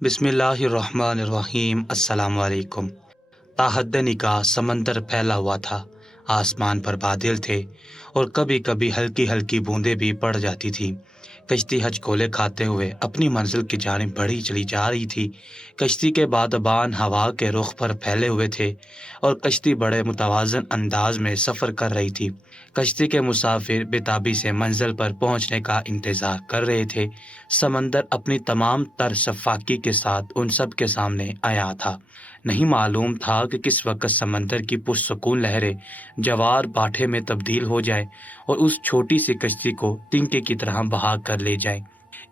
بسم اللہ الرحمن الرحیم۔ السلام علیکم۔ تاحد نگاہ سمندر پھیلا ہوا تھا، آسمان پر بادل تھے اور کبھی کبھی ہلکی ہلکی بوندیں بھی پڑ جاتی تھیں۔ کشتی ہچکولے کھاتے ہوئے اپنی منزل کی جانب بڑھی چلی جا رہی تھی۔ کشتی کے بادبان ہوا کے رخ پر پھیلے ہوئے تھے اور کشتی بڑے متوازن انداز میں سفر کر رہی تھی۔ کشتی کے مسافر بےتابی سے منزل پر پہنچنے کا انتظار کر رہے تھے۔ سمندر اپنی تمام تر شفافیت کے ساتھ ان سب کے سامنے آیا تھا۔ نہیں معلوم تھا کہ کس وقت سمندر کی پرسکون لہریں جوار باٹھے میں تبدیل ہو جائیں اور اس چھوٹی سی کشتی کو تنکے کی طرح بہا کر لے جائیں۔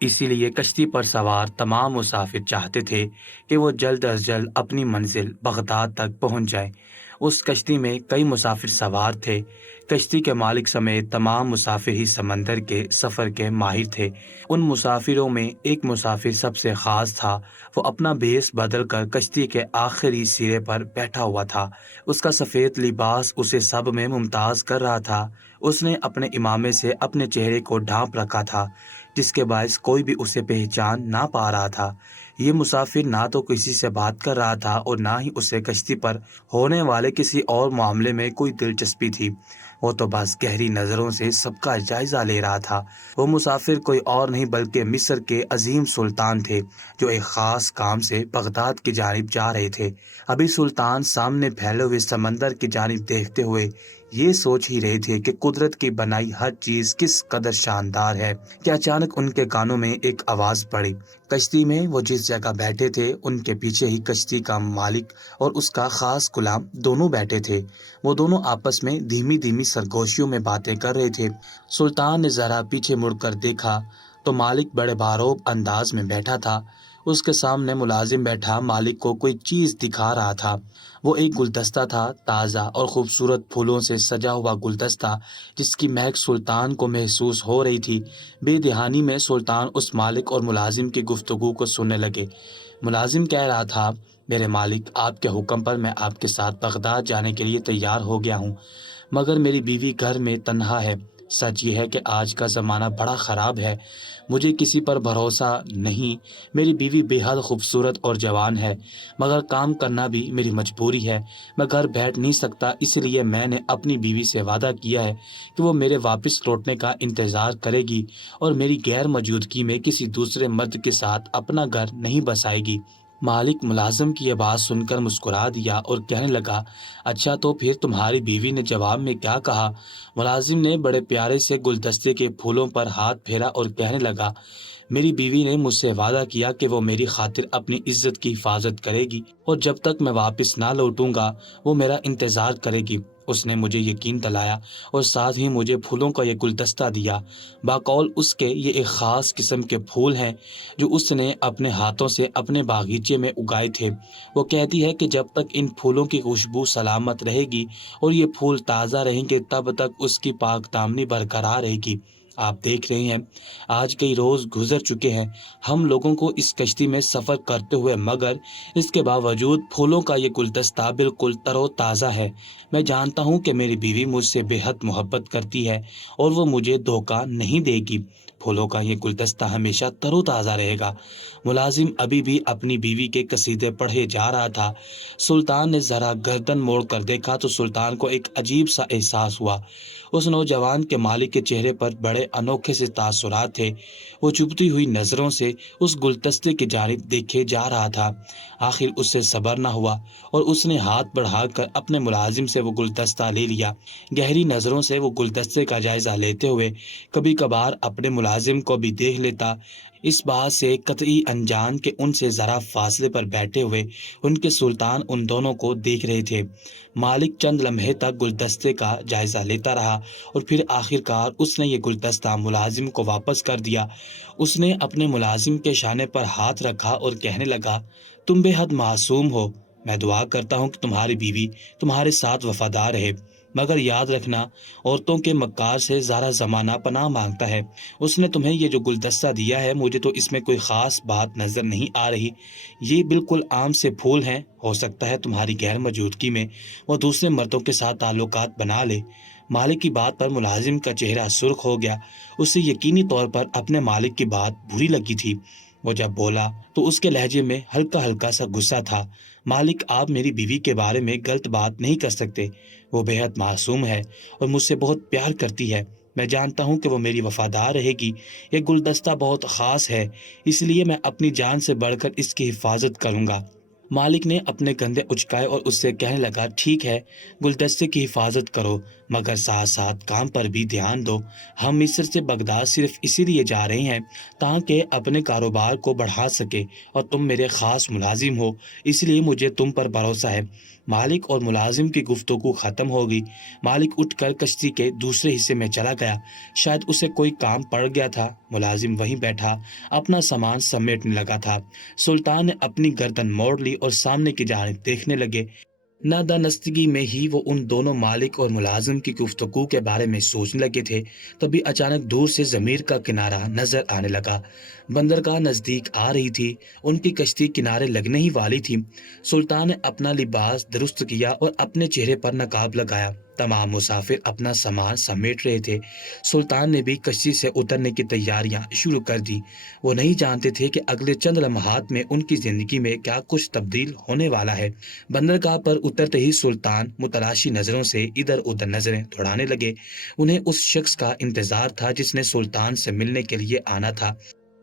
اسی لیے کشتی پر سوار تمام مسافر چاہتے تھے کہ وہ جلد از جلد اپنی منزل بغداد تک پہنچ جائیں۔ اس کشتی میں کئی مسافر سوار تھے۔ کشتی کے مالک سمیت تمام مسافر ہی سمندر کے سفر کے ماہر تھے۔ ان مسافروں میں ایک مسافر سب سے خاص تھا۔ وہ اپنا بھیس بدل کر کشتی کے آخری سرے پر بیٹھا ہوا تھا۔ اس کا سفید لباس اسے سب میں ممتاز کر رہا تھا۔ اس نے اپنے امامے سے اپنے چہرے کو ڈھانپ رکھا تھا، جس کے باعث کوئی بھی اسے پہچان نہ پا رہا تھا۔ یہ مسافر نہ تو کسی سے بات کر رہا تھا اور نہ ہی اسے کشتی پر ہونے والے کسی اور معاملے میں کوئی دلچسپی تھی۔ وہ تو بس گہری نظروں سے سب کا جائزہ لے رہا تھا۔ وہ مسافر کوئی اور نہیں بلکہ مصر کے عظیم سلطان تھے، جو ایک خاص کام سے بغداد کی جانب جا رہے تھے۔ ابھی سلطان سامنے پھیلے ہوئے سمندر کی جانب دیکھتے ہوئے یہ سوچ ہی رہے تھے کہ قدرت کی بنائی ہر چیز کس قدر شاندار ہے کہ اچانک ان کے کانوں میں ایک آواز پڑی۔ کشتی میں وہ جس جگہ بیٹھے تھے ان کے پیچھے ہی کشتی کا مالک اور اس کا خاص غلام دونوں بیٹھے تھے۔ وہ دونوں آپس میں دھیمی دھیمی سرگوشیوں میں باتیں کر رہے تھے۔ سلطان نے ذرا پیچھے مڑ کر دیکھا تو مالک بڑے باروب انداز میں بیٹھا تھا۔ اس کے سامنے ملازم بیٹھا مالک کو کوئی چیز دکھا رہا تھا۔ وہ ایک گلدستہ تھا، تازہ اور خوبصورت پھولوں سے سجا ہوا گلدستہ، جس کی مہک سلطان کو محسوس ہو رہی تھی۔ بے دہانی میں سلطان اس مالک اور ملازم کی گفتگو کو سننے لگے۔ ملازم کہہ رہا تھا، میرے مالک، آپ کے حکم پر میں آپ کے ساتھ بغداد جانے کے لیے تیار ہو گیا ہوں، مگر میری بیوی گھر میں تنہا ہے۔ سچ یہ ہے کہ آج کا زمانہ بڑا خراب ہے، مجھے کسی پر بھروسہ نہیں۔ میری بیوی بے حد خوبصورت اور جوان ہے، مگر کام کرنا بھی میری مجبوری ہے۔ میں گھر بیٹھ نہیں سکتا، اس لیے میں نے اپنی بیوی سے وعدہ کیا ہے کہ وہ میرے واپس لوٹنے کا انتظار کرے گی اور میری غیر موجودگی میں کسی دوسرے مرد کے ساتھ اپنا گھر نہیں بسائے گی۔ مالک ملازم کی یہ بات سن کر مسکرا دیا اور کہنے لگا، اچھا تو پھر تمہاری بیوی نے جواب میں کیا کہا؟ ملازم نے بڑے پیارے سے گلدستے کے پھولوں پر ہاتھ پھیرا اور کہنے لگا، میری بیوی نے مجھ سے وعدہ کیا کہ وہ میری خاطر اپنی عزت کی حفاظت کرے گی اور جب تک میں واپس نہ لوٹوں گا وہ میرا انتظار کرے گی۔ اس نے مجھے یقین دلایا اور ساتھ ہی مجھے پھولوں کا یہ گلدستہ دیا۔ باقول اس کے یہ ایک خاص قسم کے پھول ہیں جو اس نے اپنے ہاتھوں سے اپنے باغیچے میں اگائے تھے۔ وہ کہتی ہے کہ جب تک ان پھولوں کی خوشبو سلامت رہے گی اور یہ پھول تازہ رہیں گے تب تک اس کی پاک دامنی برقرار رہے گی۔ آپ دیکھ رہے ہیں آج کئی روز گزر چکے ہیں ہم لوگوں کو اس کشتی میں سفر کرتے ہوئے، مگر اس کے باوجود پھولوں کا یہ گلدستہ بالکل تر و تازہ ہے۔ میں جانتا ہوں کہ میری بیوی مجھ سے بے حد محبت کرتی ہے اور وہ مجھے دھوکہ نہیں دے گی۔ پھولوں کا یہ گلدستہ ہمیشہ تر و تازہ رہے گا۔ ملازم ابھی بھی اپنی بیوی کے قصیدے پڑھے جا رہا تھا۔ سلطان نے ذرا گردن موڑ کر دیکھا تو سلطان کو ایک عجیب سا احساس ہوا۔ اس نوجوان کے مالک کے چہرے پر بڑے انوکھے سے تاثرات تھے۔ وہ چبھتی ہوئی نظروں سے اس گلدستے کی جانب دیکھے جا رہا تھا۔ آخر اس سے صبر نہ ہوا اور اس نے ہاتھ بڑھا کر اپنے ملازم سے وہ گلدستہ لے لیا۔ گہری نظروں سے وہ گلدستے کا جائزہ لیتے ہوئے کبھی کبھار اپنے ملازم کو بھی دیکھ لیتا، اس بات سے قطعی انجان کہ ان سے ذرا فاصلے پر بیٹھے ہوئے ان کے سلطان ان دونوں کو دیکھ رہے تھے۔ مالک چند لمحے تک گلدستے کا جائزہ لیتا رہا اور پھر آخرکار اس نے یہ گلدستہ ملازم کو واپس کر دیا۔ اس نے اپنے ملازم کے شانے پر ہاتھ رکھا اور کہنے لگا، تم بے حد معصوم ہو۔ میں دعا کرتا ہوں کہ تمہاری بیوی تمہارے ساتھ وفادار رہے، مگر یاد رکھنا عورتوں کے مکار سے ذرا زمانہ پناہ مانگتا ہے۔ اس نے تمہیں یہ جو گلدستہ دیا ہے، مجھے تو اس میں کوئی خاص بات نظر نہیں آ رہی۔ یہ بالکل عام سے پھول ہیں، ہو سکتا ہے تمہاری غیر موجودگی میں وہ دوسرے مردوں کے ساتھ تعلقات بنا لے۔ مالک کی بات پر ملازم کا چہرہ سرخ ہو گیا۔ اسے یقینی طور پر اپنے مالک کی بات بری لگی تھی۔ وہ جب بولا تو اس کے لہجے میں ہلکا ہلکا سا غصہ تھا۔ مالک، آپ میری بیوی کے بارے میں غلط بات نہیں کر سکتے۔ وہ بے حد معصوم ہے اور مجھ سے بہت پیار کرتی ہے۔ میں جانتا ہوں کہ وہ میری وفادار رہے گی۔ یہ گلدستہ بہت خاص ہے، اس لیے میں اپنی جان سے بڑھ کر اس کی حفاظت کروں گا۔ مالک نے اپنے کندھے اچکائے اور اس سے کہنے لگا، ٹھیک ہے، گلدستے کی حفاظت کرو، مگر ساتھ ساتھ کام پر بھی دھیان دو۔ ہم مصر سے بغداد صرف اسی لیے جا رہے ہیں تاکہ اپنے کاروبار کو بڑھا سکے، اور تم میرے خاص ملازم ہو، اس لیے مجھے تم پر بھروسہ ہے۔ مالک اور ملازم کی گفتگو ختم ہو گئی۔ مالک اٹھ کر کشتی کے دوسرے حصے میں چلا گیا۔ شاید اسے کوئی کام پڑ گیا تھا۔ ملازم وہیں بیٹھا اپنا سامان سمیٹنے لگا تھا۔ سلطان نے اپنی گردن موڑ لی اور سامنے کی جانب دیکھنے لگے۔ نادانستگی میں ہی وہ ان دونوں مالک اور ملازم کی گفتگو کے بارے میں سوچنے لگے تھے، تبھی اچانک دور سے ضمیر کا کنارہ نظر آنے لگا۔ بندرگاہ نزدیک آ رہی تھی، ان کی کشتی کنارے لگنے ہی والی تھی۔ سلطان نے اپنا لباس درست کیا اور اپنے چہرے پر نقاب لگایا۔ تمام مسافر اپنا سامان سمیٹ رہے تھے۔ سلطان نے بھی کشتی سے اترنے کی تیاریاں شروع کر دی۔ وہ نہیں جانتے تھے کہ اگلے چند لمحات میں ان کی زندگی میں کیا کچھ تبدیل ہونے والا ہے۔ بندرگاہ پر اترتے ہی سلطان متلاشی نظروں سے ادھر ادھر نظریں دوڑانے لگے۔ انہیں اس شخص کا انتظار تھا جس نے سلطان سے ملنے کے لیے آنا تھا۔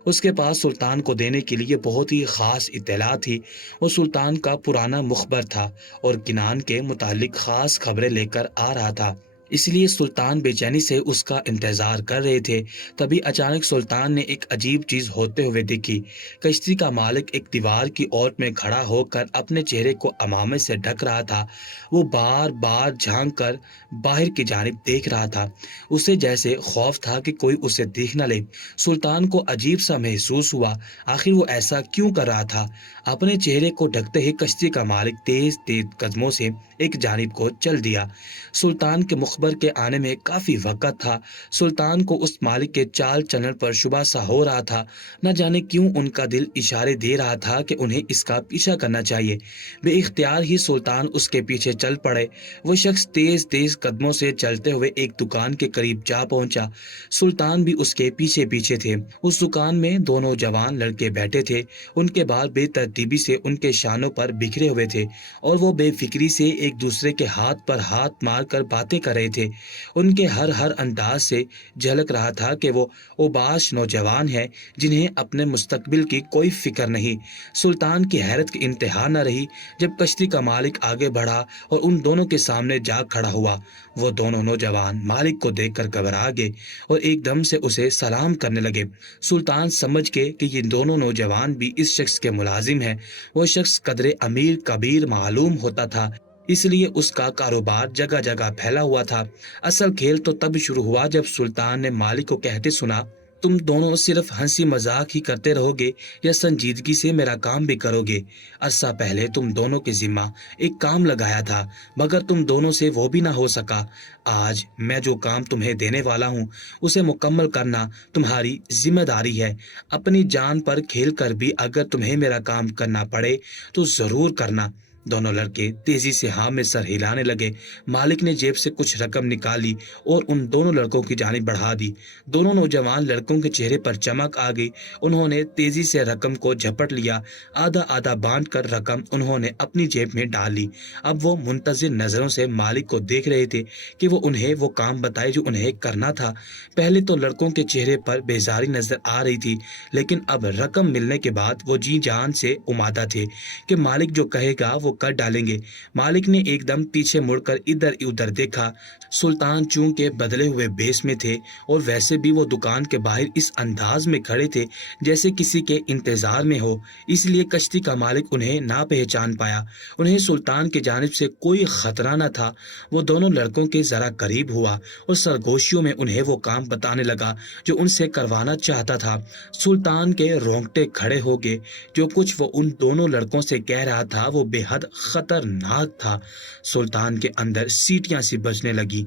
اس کے پاس سلطان کو دینے کے لیے بہت ہی خاص اطلاع تھی۔ وہ سلطان کا پرانا مخبر تھا اور کنان کے متعلق خاص خبریں لے کر آ رہا تھا، اس لیے سلطان بے چینی سے اس کا انتظار کر رہے تھے۔ تبھی اچانک سلطان نے ایک عجیب چیز ہوتے ہوئے دیکھی۔ کشتی کا مالک ایک دیوار کی اوٹ میں کھڑا ہو کر اپنے چہرے کو عمامے سے ڈھک رہا تھا۔ وہ بار بار جھانک کر باہر کی جانب دیکھ رہا تھا، اسے جیسے خوف تھا کہ کوئی اسے دیکھ نہ لے۔ سلطان کو عجیب سا محسوس ہوا، آخر وہ ایسا کیوں کر رہا تھا؟ اپنے چہرے کو ڈھکتے ہی کشتی کا مالک تیز تیز قدموں سے ایک جانب کو چل دیا۔ سلطان کے مخبر کے آنے میں کافی وقت تھا۔ سلطان کو اس مالک کے چال چلن پر شبہ سا ہو رہا تھا، نہ جانے کیوں ان کا دل اشارے دے رہا تھا کہ انہیں اس کا پیچھا کرنا چاہیے۔ بے اختیار ہی سلطان اس کے پیچھے چل پڑے۔ وہ شخص تیز تیز قدموں سے چلتے ہوئے ایک دکان کے قریب جا پہنچا۔ سلطان بھی اس کے پیچھے پیچھے تھے۔ اس دکان میں دو نوجوان لڑکے بیٹھے تھے، ان کے بال بے ترتیبی سے ان کے شانوں پر بکھرے ہوئے تھے اور وہ بے فکری سے ایک دوسرے کے ہاتھ پر ہاتھ مار کر باتیں کر رہے تھے۔ ان کے ہر انداز سے جھلک رہا تھا کہ وہ اوباش نوجوان ہیں جنہیں اپنے مستقبل کی کوئی فکر نہیں۔ سلطان کی حیرت کی انتہا نہ رہی جب کشتی کا مالک آگے بڑھا اور ان دونوں کے سامنے جا کھڑا ہوا۔ وہ دونوں نوجوان مالک کو دیکھ کر گھبرا گئے اور ایک دم سے اسے سلام کرنے لگے۔ سلطان سمجھ گئے کہ یہ دونوں نوجوان بھی اس شخص کے ملازم ہیں۔ وہ شخص قدرے امیر کبیر معلوم ہوتا تھا، اس لیے اس کا کاروبار جگہ جگہ پھیلا ہوا تھا۔ اصل کھیل تو تب شروع ہوا جب سلطان نے مالک کو کہتے سنا، تم دونوں صرف ہنسی مذاق ہی کرتے رہو گے یا سنجیدگی سے میرا کام بھی کرو گے؟ عرصہ پہلے تم دونوں کے ذمہ ایک کام لگایا تھا، مگر تم دونوں سے وہ بھی نہ ہو سکا۔ آج میں جو کام تمہیں دینے والا ہوں اسے مکمل کرنا تمہاری ذمہ داری ہے۔ اپنی جان پر کھیل کر بھی اگر تمہیں میرا کام کرنا پڑے تو ضرور کرنا۔ دونوں لڑکے تیزی سے ہاں میں سر ہلانے لگے۔ مالک نے جیب سے کچھ رقم نکالی اور ان دونوں لڑکوں کی جانب بڑھا دی۔ دونوں نوجوان لڑکوں کے چہرے پر چمک آ گئی۔ انہوں نے تیزی سے رقم کو جھپٹ لیا۔ آدھا آدھا بانٹ کر رقم انہوں نے اپنی جیب میں ڈال لی۔ اب وہ منتظر نظروں سے مالک کو دیکھ رہے تھے کہ وہ انہیں وہ کام بتائے جو انہیں کرنا تھا۔ پہلے تو لڑکوں کے چہرے پر بیزاری نظر آ رہی تھی، لیکن اب رقم ملنے کے بعد وہ جی جان سے امادہ تھے کہ مالک جو کہے گا وہ کر ڈالیں گے۔ مالک نے ایک دم پیچھے مڑ کر ادھر ادھر دیکھا۔ سلطان چونکہ بدلے ہوئے بیس میں تھے اور ویسے بھی وہ دکان کے باہر اس انداز میں کھڑے تھے جیسے کسی کے انتظار میں ہو، اس لیے کشتی کا مالک انہیں نہ پہچان پایا۔ انہیں سلطان کی جانب سے کوئی خطرہ نہ تھا۔ وہ دونوں لڑکوں کے ذرا قریب ہوا اور سرگوشیوں میں انہیں وہ کام بتانے لگا جو ان سے کروانا چاہتا تھا۔ سلطان کے رونگٹے کھڑے ہو گئے۔ جو کچھ وہ ان دونوں لڑکوں سے کہہ رہا تھا وہ بے حد خطرناک تھا۔ سلطان کے اندر سیٹیاں سی بجنے لگی۔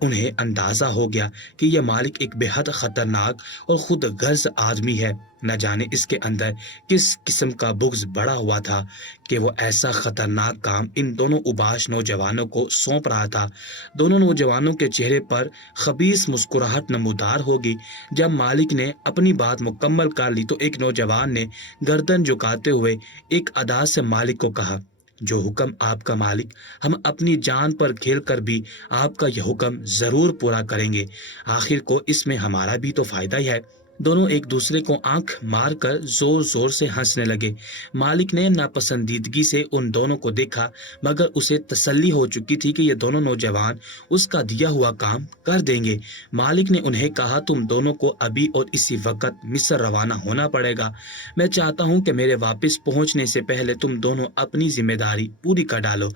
انہیں اندازہ ہو گیا کہ یہ مالک ایک بے حد خطرناک اور خود غرض آدمی ہے۔ نہ جانے اس کے اندر کس قسم کا بغض بڑا ہوا تھا کہ وہ ایسا خطرناک کام ان دونوں اوباش نوجوانوں کو سونپ رہا تھا۔ دونوں نوجوانوں کے چہرے پر خبیث مسکراہٹ نمودار ہوگی۔ جب مالک نے اپنی بات مکمل کر لی تو ایک نوجوان نے گردن جھکاتے ہوئے ایک ادا سے مالک کو کہا، جو حکم آپ کا مالک، ہم اپنی جان پر کھیل کر بھی آپ کا یہ حکم ضرور پورا کریں گے۔ آخر کو اس میں ہمارا بھی تو فائدہ ہی ہے۔ دونوں ایک دوسرے کو آنکھ مار کر زور زور سے ہنسنے لگے۔ مالک نے ناپسندیدگی سے ان دونوں کو دیکھا، مگر اسے تسلی ہو چکی تھی کہ یہ دونوں نوجوان اس کا دیا ہوا کام کر دیں گے۔ مالک نے انہیں کہا، تم دونوں کو ابھی اور اسی وقت مصر روانہ ہونا پڑے گا۔ میں چاہتا ہوں کہ میرے واپس پہنچنے سے پہلے تم دونوں اپنی ذمہ داری پوری کر ڈالو۔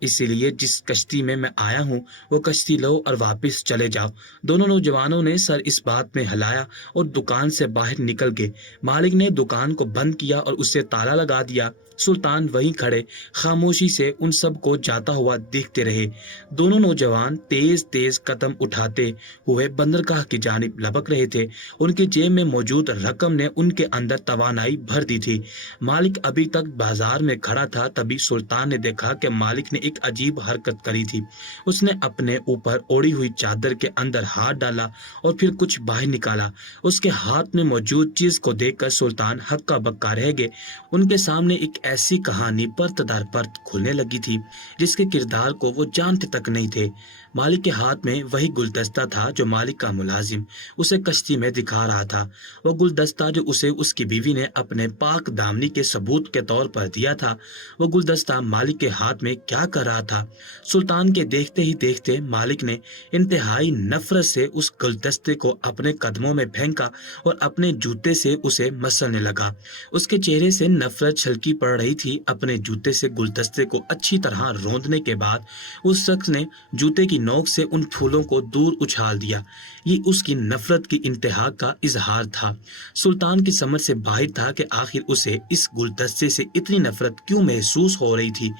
اسی لیے جس کشتی میں میں آیا ہوں وہ کشتی لو اور واپس چلے جاؤ۔ دونوں نوجوانوں نے سر اس بات میں ہلایا اور دکان سے باہر نکل گئے۔ مالک نے دکان کو بند کیا اور اسے تالا لگا دیا۔ سلطان وہیں کھڑے خاموشی سے ان سب کو جاتا ہوا دیکھتے رہے۔ دونوں نوجوان تیز تیز قدم اٹھاتے ہوئے بندرگاہ کی جانب لپک رہے تھے۔ ان کی جیب میں موجود رقم نے ان کے اندر توانائی بھر دی تھی۔ مالک ابھی تک بازار میں کھڑا تھا، تبھی سلطان نے دیکھا کہ مالک نے ایک عجیب حرکت کری تھی۔ اس نے اپنے اوپر اوڑھی ہوئی چادر کے اندر ہاتھ ڈالا اور پھر کچھ باہر نکالا۔ اس کے ہاتھ میں موجود چیز کو دیکھ کر سلطان ہکا بکا رہ گئے۔ ان کے سامنے ایک ایسی کہانی پرت در پرت کھلنے لگی تھی جس کے کردار کو وہ جانتے تک نہیں تھے۔ مالک کے ہاتھ میں وہی گلدستہ تھا جو مالک کا ملازم اسے کشتی میں دکھا رہا تھا، وہ گلدستہ جو اسے اس کی بیوی نے اپنے پاک دامنی کے ثبوت کے طور پر دیا تھا۔ وہ گلدستہ مالک کے ہاتھ میں کیا کر رہا تھا؟ سلطان کے دیکھتے ہی دیکھتے مالک نے انتہائی نفرت سے اس گلدستے کو اپنے قدموں میں پھینکا اور اپنے جوتے سے اسے مسلنے لگا۔ اس کے چہرے سے نفرت چھلکی پڑ رہی تھی۔ اپنے جوتے سے گلدستے کو اچھی طرح روندنے کے بعد اس شخص نے جوتے کی نوک سے ان پھولوں کو دور اچھال دیا۔ یہ اس کی نفرت کی انتہا کا اظہار تھا۔ سلطان کی سمجھ سے باہر تھا کہ آخر اسے اس گلدستے سے اتنی نفرت کیوں محسوس ہو رہی تھی۔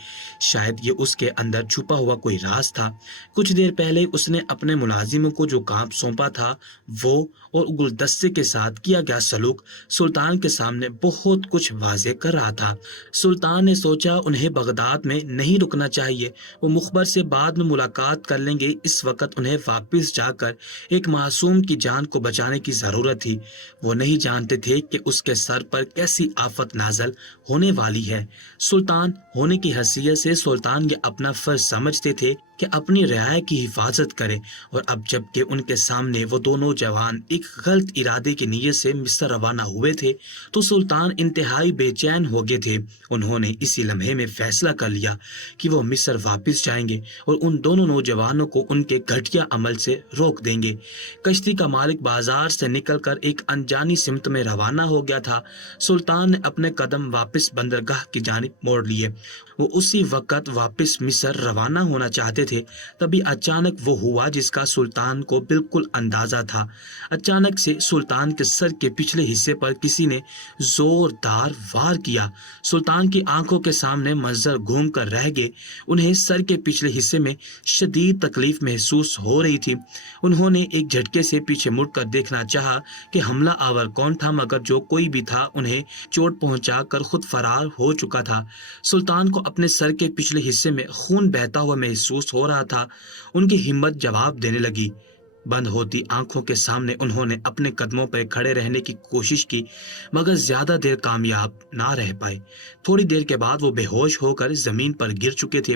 شاید یہ اس کے اندر چھپا ہوا کوئی راز تھا۔ کچھ دیر پہلے اس نے اپنے ملازموں کو جو کام سونپا تھا وہ اور گلدستے کے ساتھ کیا گیا سلوک سلطان کے سامنے بہت کچھ واضح کر رہا تھا۔ سلطان نے سوچا انہیں بغداد میں نہیں رکنا چاہیے، وہ مخبر سے بعد میں ملاقات کر لیں گے۔ اس وقت انہیں واپس جا کر ایک معصوم کی جان کو بچانے کی ضرورت تھی۔ وہ نہیں جانتے تھے کہ اس کے سر پر کیسی آفت نازل ہونے والی ہے۔ سلطان ہونے کی حیثیت سے سلطان یہ اپنا فرض سمجھتے تھے کہ اپنی رعایا کی حفاظت کرے، اور اب جب کہ ان کے سامنے وہ دونوں جوان ایک غلط ارادے کی نیت سے مصر روانہ ہوئے تھے تو سلطان انتہائی بے چین ہو گئے تھے۔ انہوں نے اسی لمحے میں فیصلہ کر لیا کہ وہ مصر واپس جائیں گے اور ان دونوں نوجوانوں کو ان کے گھٹیا عمل سے روک دیں گے۔ کشتی کا مالک بازار سے نکل کر ایک انجانی سمت میں روانہ ہو گیا تھا۔ سلطان نے اپنے قدم واپس بندرگاہ کی جانب موڑ لیے۔ وہ اسی وقت واپس مصر روانہ ہونا چاہتے تھے، تبھی اچانک وہ ہوا جس کا سلطان کو بالکل اندازہ تھا۔ اچانک سے سلطان کے سر کے پچھلے حصے پر کسی نے زوردار وار کیا۔ سلطان کی آنکھوں کے سامنے منظر گھوم کر رہ گئے۔ انہیں سر کے پچھلے حصے میں شدید تکلیف محسوس ہو رہی تھی۔ انہوں نے ایک جھٹکے سے پیچھے مڑ کر دیکھنا چاہا کہ حملہ آور کون تھا، مگر جو کوئی بھی تھا انہیں چوٹ پہنچا کر خود فرار ہو چکا تھا۔ سلطان کو اپنے سر کے پچھلے حصے میں خون بہتا ہوا محسوس ہو رہا تھا۔ ان کی ہمت جواب دینے لگی۔ بند ہوتی آنکھوں کے سامنے انہوں نے اپنے قدموں پر کھڑے رہنے کی کوشش کی، مگر زیادہ دیر کامیاب نہ رہ پائے۔ تھوڑی دیر کے بعد وہ بے ہوش ہو کر زمین پر گر چکے تھے۔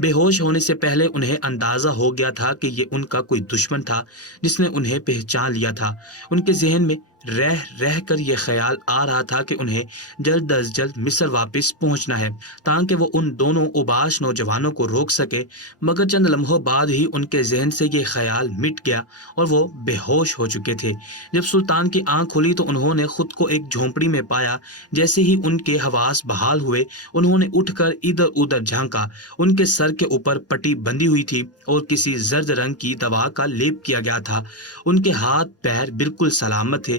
بے ہوش ہونے سے پہلے انہیں اندازہ ہو گیا تھا کہ یہ ان کا کوئی دشمن تھا جس نے انہیں پہچان لیا تھا۔ ان کے ذہن میں رہ رہ کر یہ خیال آ رہا تھا کہ انہیں جلد از جلد مصر واپس پہنچنا ہے تاکہ وہ ان دونوں اوباش نوجوانوں کو روک سکے، مگر چند لمحوں بعد ہی ان کے ذہن سے یہ خیال مٹ گیا اور وہ بے ہوش ہو چکے تھے۔ جب سلطان کی آنکھ کھلی تو انہوں نے خود کو ایک جھونپڑی میں پایا۔ جیسے ہی ان کے حواس بحال ہوئے انہوں نے اٹھ کر ادھر ادھر جھانکا۔ ان کے سر کے اوپر پٹی بندھی ہوئی تھی اور کسی زرد رنگ کی دوا کا لیپ کیا گیا تھا۔ ان کے ہاتھ پیر بالکل سلامت تھے،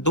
2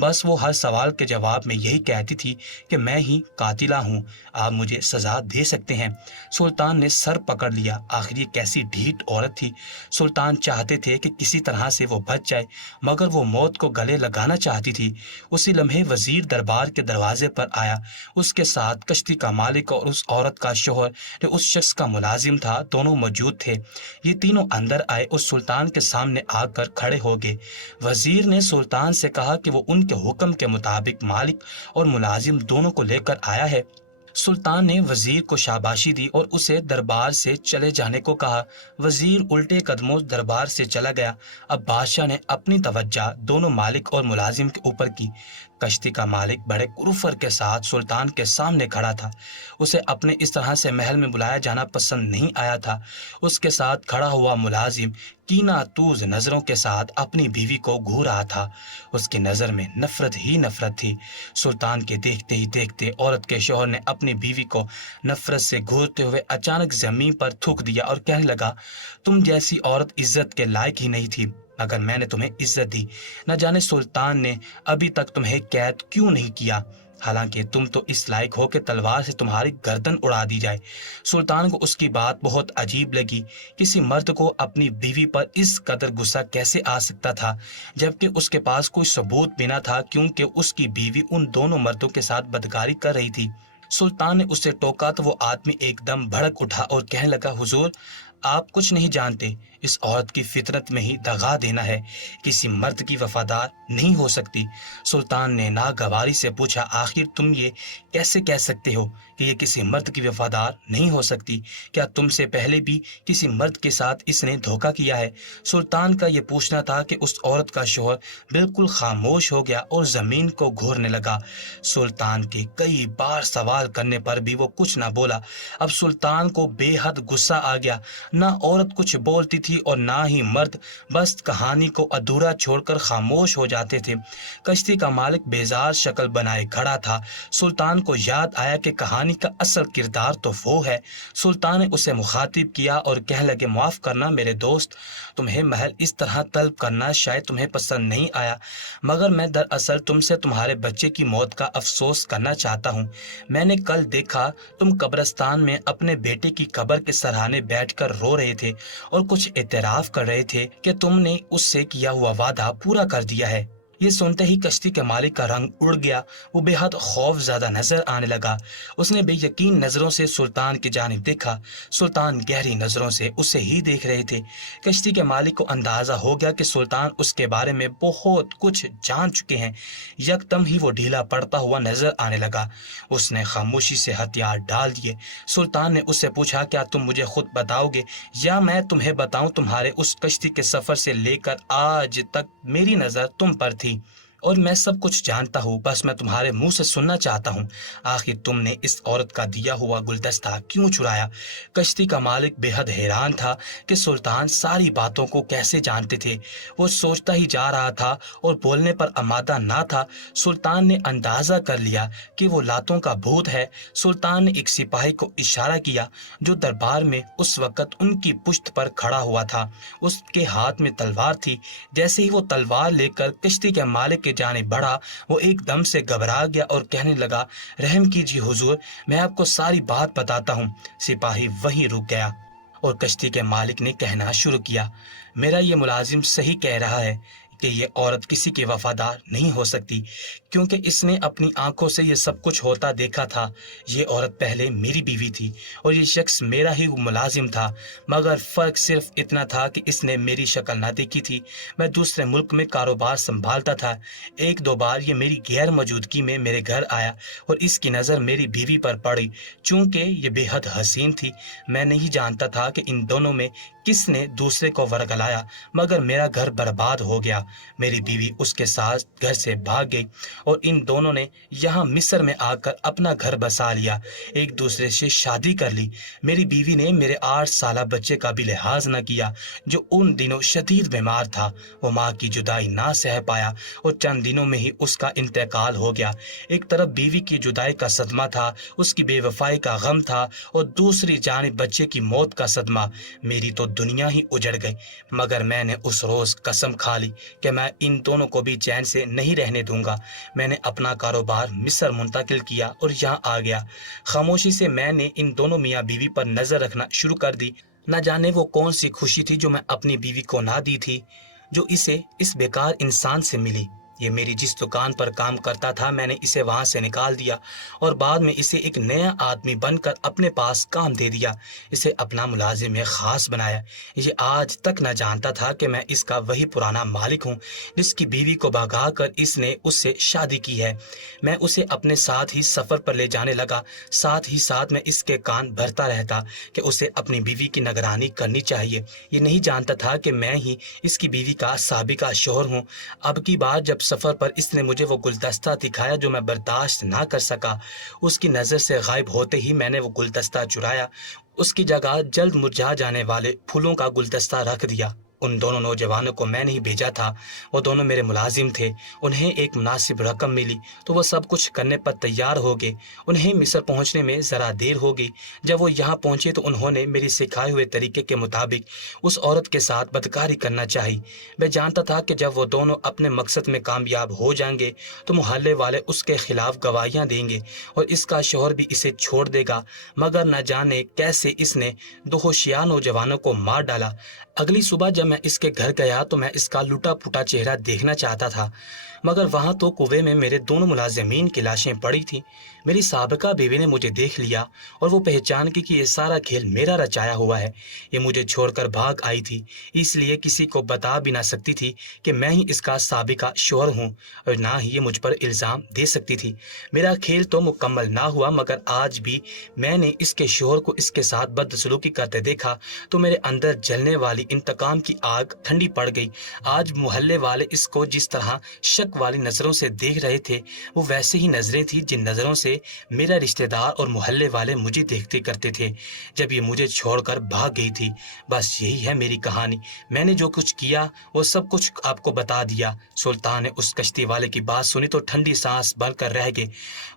بس وہ ہر سوال کے جواب میں یہی کہتی تھی کہ میں ہی قاتلہ ہوں، آپ مجھے سزا دے سکتے ہیں۔ سلطان نے سر پکڑ لیا، آخر یہ کیسی ڈھیٹ عورت تھی۔ سلطان چاہتے تھے کہ کسی طرح سے وہ بچ جائے، مگر وہ موت کو گلے لگانا چاہتی تھی۔ اسی لمحے وزیر دربار کے دروازے پر آیا، اس کے ساتھ کشتی کا مالک اور اس عورت کا شوہر جو اس شخص کا ملازم تھا، دونوں موجود تھے۔ یہ تینوں اندر آئے اور سلطان کے سامنے آ کر کھڑے ہو گئے۔ وزیر نے سلطان سے کہا کہ وہ ان کے حکم کے مطابق مالک اور ملازم دونوں کو لے کر آیا ہے۔ سلطان نے وزیر کو شاباشی دی اور اسے دربار سے چلے جانے کو کہا۔ وزیر الٹے قدموں دربار سے چلا گیا۔ اب بادشاہ نے اپنی توجہ دونوں مالک اور ملازم کے اوپر کی۔ کشتی کا مالک بڑے کرفر کے ساتھ سلطان کے سامنے کھڑا تھا۔ اسے اپنے اس طرح سے محل میں بلایا جانا پسند نہیں آیا تھا۔ اس کے ساتھ کھڑا ہوا ملازم کینہ توز نظروں کے ساتھ اپنی بیوی کو گھور رہا تھا۔ اس کی نظر میں نفرت ہی نفرت تھی۔ سلطان کے دیکھتے ہی دیکھتے عورت کے شوہر نے اپنی بیوی کو نفرت سے گھورتے ہوئے اچانک زمین پر تھوک دیا اور کہنے لگا، تم جیسی عورت عزت کے لائق ہی نہیں تھی، مگر میں نے تمہیں عزت دی۔ نہ جانے سلطان نے ابھی تک تمہیں قید کیوں نہیں کیا، حالانکہ تم تو اس لائق ہو کہ تلوار سے تمہاری گردن اڑا دی جائے۔ سلطان کو اس کی بات بہت عجیب لگی۔ کسی مرد کو اپنی بیوی پر اس قدر غصہ کیسے آ سکتا تھا، جبکہ اس کے پاس کوئی ثبوت بھی نہ تھا، کیونکہ اس کی بیوی ان دونوں مردوں کے ساتھ بدکاری کر رہی تھی۔ سلطان نے اسے ٹوکا تو وہ آدمی ایک دم بھڑک اٹھا اور کہنے لگا، حضور آپ کچھ نہیں جانتے، اس عورت کی فطرت میں ہی دغا دینا ہے، کسی مرد کی وفادار نہیں ہو سکتی۔ سلطان نے ناگواری سے پوچھا، آخر تم یہ کیسے کہہ سکتے ہو کہ یہ کسی مرد کی وفادار نہیں ہو سکتی؟ کیا تم سے پہلے بھی کسی مرد کے ساتھ اس نے دھوکہ کیا ہے؟ سلطان کا یہ پوچھنا تھا کہ اس عورت کا شوہر بالکل خاموش ہو گیا اور زمین کو گھورنے لگا۔ سلطان کے کئی بار سوال کرنے پر بھی وہ کچھ نہ بولا۔ اب سلطان کو بے حد غصہ آ گیا۔ نہ عورت کچھ بولتی تھی اور نہ ہی مرد، بس کہانی کو ادھورا چھوڑ کر خاموش ہو جاتے تھے۔ کشتی کا مالک بیزار شکل بنائے کھڑا تھا۔ سلطان کو یاد آیا کہ کہانی کا اصل کردار تو وہ ہے۔ سلطان نے اسے مخاطب کیا اور کہنے لگے، معاف کرنا میرے دوست، تمہیں محل اس طرح طلب کرنا شاید تمہیں پسند نہیں آیا، مگر میں دراصل تم سے تمہارے بچے کی موت کا افسوس کرنا چاہتا ہوں۔ میں نے کل دیکھا تم قبرستان میں اپنے بیٹے کی قبر کے سرہانے بیٹھ کر رو رہے تھے اور کچھ اعتراف کر رہے تھے کہ تم نے اس سے کیا ہوا وعدہ پورا کر دیا ہے۔ یہ سنتے ہی کشتی کے مالک کا رنگ اڑ گیا، وہ بے حد خوف زدہ نظر آنے لگا۔ اس نے بے یقین نظروں سے سلطان کی جانب دیکھا۔ سلطان گہری نظروں سے اسے ہی دیکھ رہے تھے۔ کشتی کے مالک کو اندازہ ہو گیا کہ سلطان اس کے بارے میں بہت کچھ جان چکے ہیں۔ یکدم ہی وہ ڈھیلا پڑتا ہوا نظر آنے لگا۔ اس نے خاموشی سے ہتھیار ڈال دیے۔ سلطان نے اس سے پوچھا، کیا تم مجھے خود بتاؤ گے یا میں تمہیں بتاؤں؟ تمہارے اس کشتی کے سفر سے لے کر آج تک میری نظر تم پر تھی اور میں سب کچھ جانتا ہوں، بس میں تمہارے منہ سے سننا چاہتا ہوں، آخر تم نے اس عورت کا دیا ہوا گلدستہ کیوں چرایا؟ کشتی کا مالک بے حد حیران تھا کہ سلطان ساری باتوں کو کیسے جانتے تھے۔ وہ سوچتا ہی جا رہا تھا اور بولنے پر آمادہ نہ تھا۔ سلطان نے اندازہ کر لیا کہ وہ لاتوں کا بھوت ہے۔ سلطان نے ایک سپاہی کو اشارہ کیا جو دربار میں اس وقت ان کی پشت پر کھڑا ہوا تھا۔ اس کے ہاتھ میں تلوار تھی۔ جیسے ہی وہ تلوار لے کر کشتی کے مالک کی جانب بڑھا، وہ ایک دم سے گھبرا گیا اور کہنے لگا، رحم کیجیے حضور، میں آپ کو ساری بات بتاتا ہوں۔ سپاہی وہیں رک گیا اور کشتی کے مالک نے کہنا شروع کیا، میرا یہ ملازم صحیح کہہ رہا ہے کہ یہ عورت کسی کی وفادار نہیں ہو سکتی، کیونکہ اس نے اپنی آنکھوں سے یہ سب کچھ ہوتا دیکھا تھا۔ یہ عورت پہلے میری بیوی تھی اور یہ شخص میرا ہی ملازم تھا، مگر فرق صرف اتنا تھا کہ اس نے میری شکل نہ دیکھی تھی۔ میں دوسرے ملک میں کاروبار سنبھالتا تھا۔ ایک دو بار یہ میری غیر موجودگی میں میرے گھر آیا اور اس کی نظر میری بیوی پر پڑی۔ چونکہ یہ بے حد حسین تھی، میں نہیں جانتا تھا کہ ان دونوں میں کس نے دوسرے کو ورگلایا، مگر میرا گھر برباد ہو گیا۔ میری بیوی اس کے ساتھ گھر سے بھاگ گئی اور ان دونوں نے یہاں مصر میں آ کر اپنا گھر بسا لیا، ایک دوسرے سے شادی کر لی۔ میری بیوی نے میرے 8 سالہ بچے کا بھی لحاظ نہ کیا جو ان دنوں شدید بیمار تھا۔ وہ ماں کی جدائی نہ سہ پایا اور چند دنوں میں ہی اس کا انتقال ہو گیا۔ ایک طرف بیوی کی جدائی کا صدمہ تھا، اس کی بے وفائی کا غم تھا، اور دوسری جانب بچے کی موت کا صدمہ۔ میری تو دنیا ہی اجڑ گئی، مگر میں نے اس روز قسم کھا لی کہ میں ان دونوں کو بھی چین سے نہیں رہنے دوں گا۔ میں نے اپنا کاروبار مصر منتقل کیا اور یہاں آ گیا۔ خاموشی سے میں نے ان دونوں میاں بیوی پر نظر رکھنا شروع کر دی۔ نہ جانے وہ کون سی خوشی تھی جو میں اپنی بیوی کو نہ دی تھی، جو اسے اس بیکار انسان سے ملی۔ یہ میری جس دکان پر کام کرتا تھا، میں نے اسے وہاں سے نکال دیا اور بعد میں اسے ایک نیا آدمی بن کر اپنے پاس کام دے دیا، اسے اپنا ملازم خاص بنایا۔ یہ آج تک نہ جانتا تھا کہ میں اس کا وہی پرانا مالک ہوں جس کی بیوی کو بھگا کر اس نے اس سے شادی کی ہے۔ میں اسے اپنے ساتھ ہی سفر پر لے جانے لگا، ساتھ ہی ساتھ میں اس کے کان بھرتا رہتا کہ اسے اپنی بیوی کی نگرانی کرنی چاہیے۔ یہ نہیں جانتا تھا کہ میں ہی اس کی بیوی کا سابقہ شوہر ہوں۔ اب کی بار جب سفر پر اس نے مجھے وہ گلدستہ دکھایا جو میں برداشت نہ کر سکا، اس کی نظر سے غائب ہوتے ہی میں نے وہ گلدستہ چرایا، اس کی جگہ جلد مرجھا جانے والے پھولوں کا گلدستہ رکھ دیا۔ ان دونوں نوجوانوں کو میں نہیں بھیجا تھا، وہ دونوں میرے ملازم تھے۔ انہیں ایک مناسب رقم ملی تو وہ سب کچھ کرنے پر تیار ہو گئے۔ انہیں مصر پہنچنے میں ذرا دیر ہو گئی۔ جب وہ یہاں پہنچے تو انہوں نے میری سکھائے ہوئے طریقے کے مطابق اس عورت کے ساتھ بدکاری کرنا چاہی۔ میں جانتا تھا کہ جب وہ دونوں اپنے مقصد میں کامیاب ہو جائیں گے تو محلے والے اس کے خلاف گواہیاں دیں گے اور اس کا شوہر بھی اسے چھوڑ دے گا، مگر نہ جانے کیسے اس نے 2 ہوشیار نوجوانوں کو مار ڈالا۔ اگلی صبح جب میں اس کے گھر گیا تو میں اس کا لٹا پھوٹا چہرہ دیکھنا چاہتا تھا، مگر وہاں تو کنویں میں میرے دونوں ملازمین کی لاشیں پڑی تھیں۔ میری سابقہ بیوی نے مجھے دیکھ لیا اور وہ پہچان کی کہ یہ سارا کھیل میرا رچایا ہوا ہے۔ یہ مجھے چھوڑ کر بھاگ آئی تھی، اس لیے کسی کو بتا بھی نہ سکتی تھی کہ میں ہی اس کا سابقہ شوہر ہوں، اور نہ ہی یہ مجھ پر الزام دے سکتی تھی۔ میرا کھیل تو مکمل نہ ہوا، مگر آج بھی میں نے اس کے شوہر کو اس کے ساتھ بدسلوکی کرتے دیکھا تو میرے اندر جلنے والی انتقام کی آگ ٹھنڈی پڑ گئی۔ آج محلے والے اس کو جس طرح شک والی نظروں سے دیکھ رہے تھے، وہ ویسے ہی نظریں تھیں جن نظروں سے میرا رشتہ دار اور محلے والے مجھے دیکھتے کرتے تھے جب یہ مجھے چھوڑ کر بھاگ گئی تھی۔ بس یہی ہے میری کہانی۔ میں نے جو کچھ کیا وہ سب کچھ آپ کو بتا دیا۔ سلطان نے اس کشتی والے کی بات سنی تو ٹھنڈی سانس بھر کر رہ گئے۔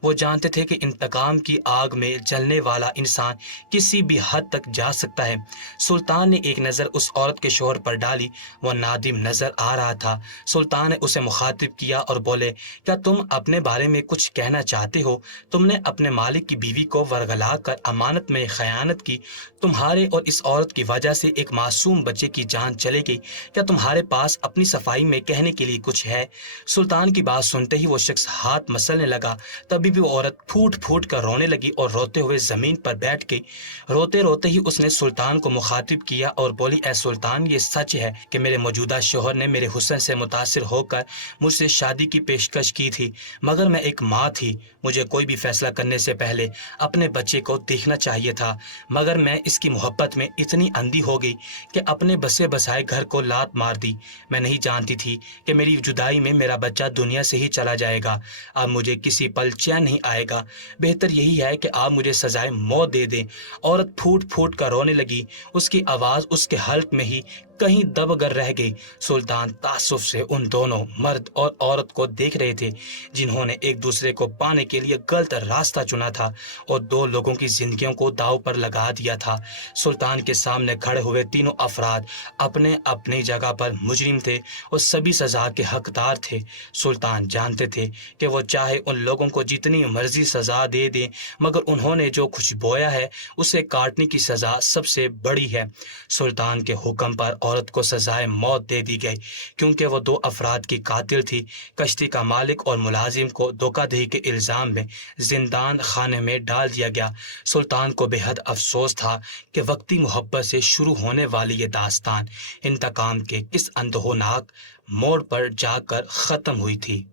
وہ جانتے تھے کہ انتقام کی آگ میں جلنے والا انسان کسی بھی حد تک جا سکتا ہے۔ سلطان نے ایک نظر اس عورت کے شوہر پر ڈالی، وہ نادم نظر آ رہا تھا۔ سلطان نے اسے مخاطب کیا اور بولے، کیا تم اپنے بارے میں کچھ کہنا چاہتے ہو؟ تم نے اپنے مالک کی بیوی کو ورغلا کر امانت میں خیانت کی، تمہارے اور اس عورت کی وجہ سے ایک معصوم بچے کی جان چلے گئی۔ کیا تمہارے پاس اپنی صفائی میں کہنے کے لیے کچھ ہے؟ سلطان کی بات سنتے ہی وہ شخص ہاتھ مسلنے لگا، تبھی بھی وہ عورت پھوٹ پھوٹ کر رونے لگی اور روتے ہوئے زمین پر بیٹھ گئی۔ روتے روتے ہی اس نے سلطان کو مخاطب کیا اور بولی، اے سلطان، یہ سچ ہے کہ میرے موجودہ شوہر نے میرے حسن سے متاثر ہو کر مجھ سے شادی کی پیشکش کی تھی، مگر میں ایک ماں تھی، مجھے کوئی بھی فیصلہ کرنے سے پہلے اپنے بچے کو دیکھنا چاہیے تھا، مگر میں اس کی محبت میں اتنی اندھی ہو گئی کہ اپنے بسے بسائے گھر کو لات مار دی۔ میں نہیں جانتی تھی کہ میری جدائی میں میرا بچہ دنیا سے ہی چلا جائے گا۔ اب مجھے کسی پل چین نہیں آئے گا، بہتر یہی ہے کہ آپ مجھے سزائے موت دے دیں۔ عورت پھوٹ پھوٹ کر رونے لگی، اس کی آواز اس کے حلق میں ہی کہیں دب کر رہ گئی۔ سلطان تعصب سے ان دونوں مرد اور عورت کو دیکھ رہے تھے جنہوں نے ایک دوسرے کو پانے کے لیے غلط راستہ چنا تھا اور 2 لوگوں کی زندگیوں کو داؤ پر لگا دیا تھا۔ سلطان کے سامنے کھڑے ہوئے تینوں افراد اپنے اپنی جگہ پر مجرم تھے اور سبھی سزا کے حقدار تھے۔ سلطان جانتے تھے کہ وہ چاہے ان لوگوں کو جتنی مرضی سزا دے دیں، مگر انہوں نے جو کچھ بویا ہے اسے کاٹنے کی سزا سب سے بڑی ہے۔ سلطان کے حکم پر عورت کو سزائے موت دے دی گئی کیونکہ وہ 2 افراد کی قاتل تھی۔ کشتی کا مالک اور ملازم کو دھوکہ دہی کے الزام میں زندان خانے میں ڈال دیا گیا۔ سلطان کو بے حد افسوس تھا کہ وقتی محبت سے شروع ہونے والی یہ داستان انتقام کے کس اندہوناک موڑ پر جا کر ختم ہوئی تھی۔